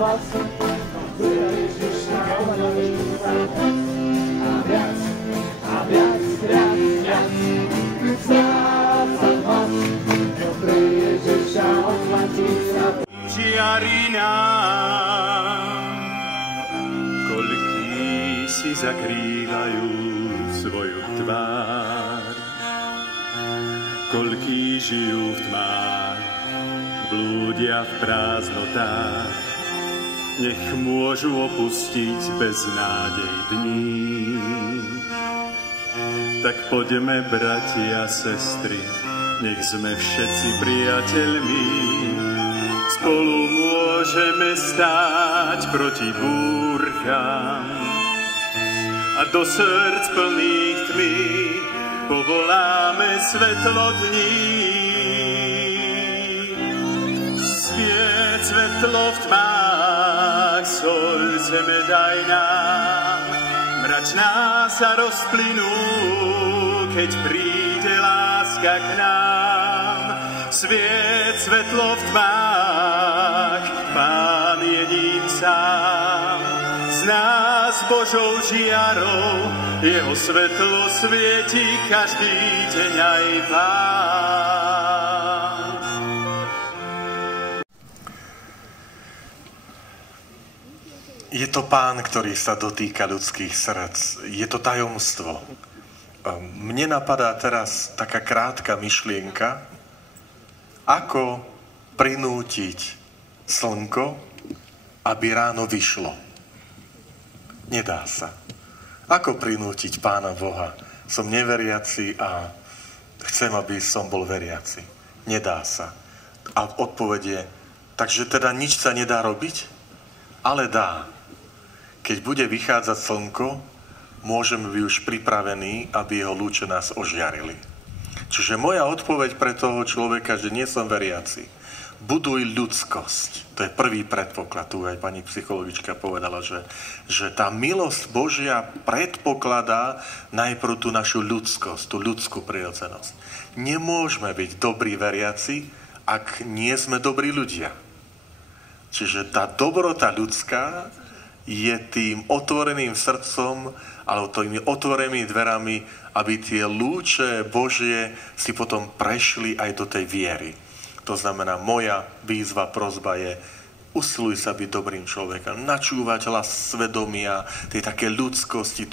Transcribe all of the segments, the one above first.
hlas, Ježiš nám odpúšťa a viac, strácam hlas, pre Ježiša odplatí sa. Žiari nám, koľký si zakrývajú svoju tvár, koľký žijú v tmách, blúdia v prázdnotách, nech môžu opustiť beznádej dní. Tak poďme, bratia a sestry, nech sme všetci priateľmi, spolu môžeme stáť proti búrkam a do srdc plných tmy povoláme svetlo dní. Svieť svetlo v tmách, soľ zeme daj nám, mračná sa rozplynú, keď príde láska k nám. Svieť svetlo v tmách, Pán je ním sám. Z nás Božou žiarou, jeho svetlo svieti každý deň aj vám. Je to Pán, ktorý sa dotýka ľudských srdc. Je to tajomstvo. Mne napadá teraz taká krátka myšlienka, ako prinútiť slnko, aby ráno vyšlo. Nedá sa. Ako prinútiť Pána Boha? Som neveriaci a chcem, aby som bol veriaci. Nedá sa. A odpoveď je, takže teda nič sa nedá robiť? Ale dá. Keď bude vychádzať slnko, môžeme byť už pripravení, aby jeho lúče nás ožiarili. Čiže moja odpoveď pre toho človeka, že nie som veriaci, buduj ľudskosť. To je prvý predpoklad. Tu aj pani psychologička povedala, že tá milosť Božia predpokladá najprv tú našu ľudskosť, tú ľudskú prirodzenosť. Nemôžeme byť dobrí veriaci, ak nie sme dobrí ľudia. Čiže tá dobrota ľudská je tým otvoreným srdcom alebo tými otvorenými dverami, aby tie lúče Božie si potom prešli aj do tej viery. To znamená, moja výzva, prosba je, usiluj sa byť dobrým človekom, načúvať hlas svedomia, tej také ľudskosti,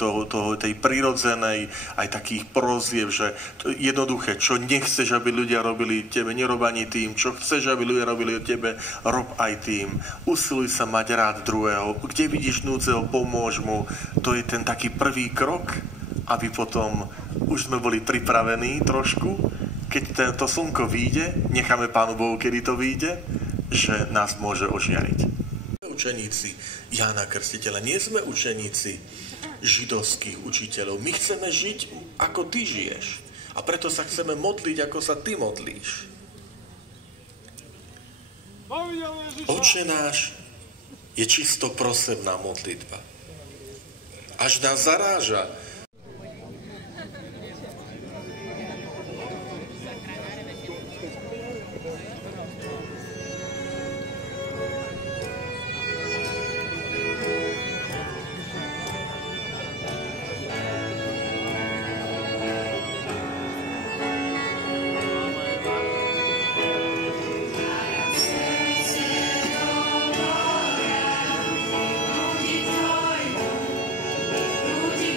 tej prirodzenej, aj takých proziev, že jednoduché, čo nechceš, aby ľudia robili tebe, nerob ani tým, čo chceš, aby ľudia robili od tebe, rob aj tým. Usiluj sa mať rád druhého, kde vidíš núdzeho, pomôž mu. To je ten taký prvý krok, aby potom už sme boli pripravení trošku, keď to slnko vyjde, necháme Pánu Bohu, kedy to vyjde, že nás môže ožiariť. Učeníci Jána Krstiteľa, nie sme učeníci židovských učiteľov. My chceme žiť, ako ty žiješ. A preto sa chceme modliť, ako sa ty modlíš. Oče náš je čisto prosebná modlitba. Až nás zaráža, Ľudí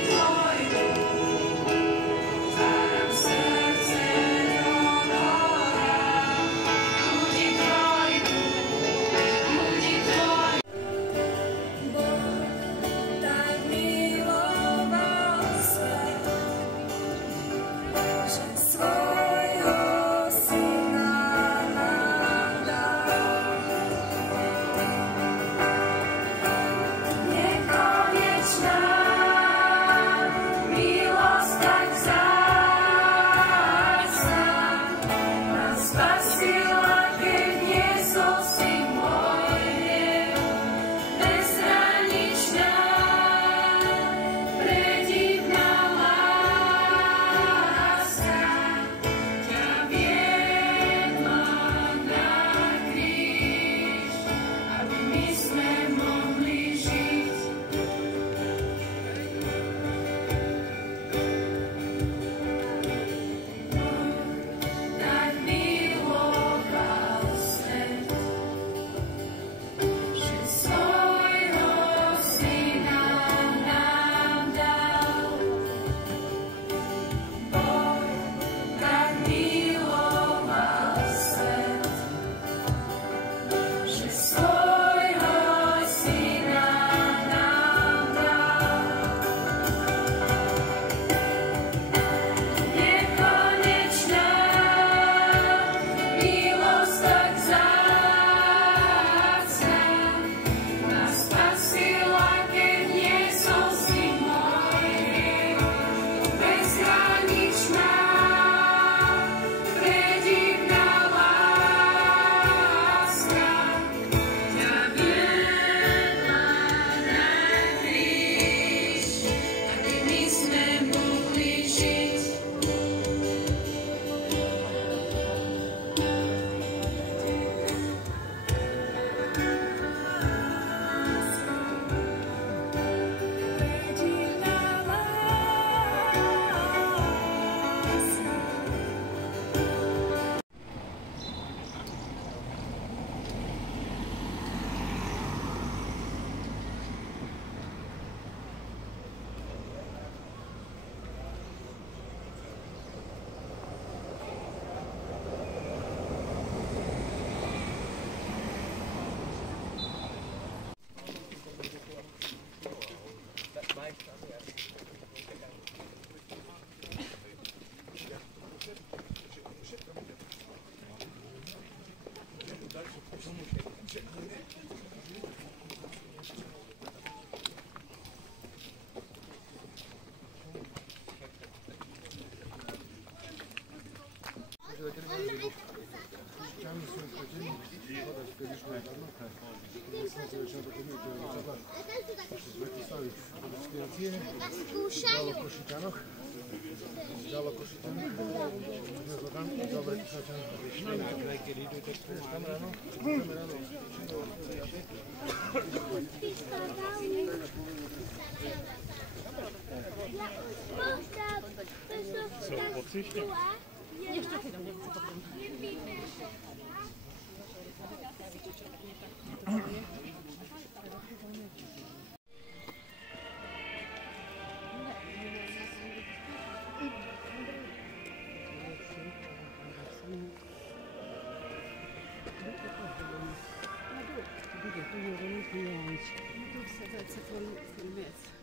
Jeszcze chwilę, nie wiem co to będzie. Tu wsadzać, co to jest.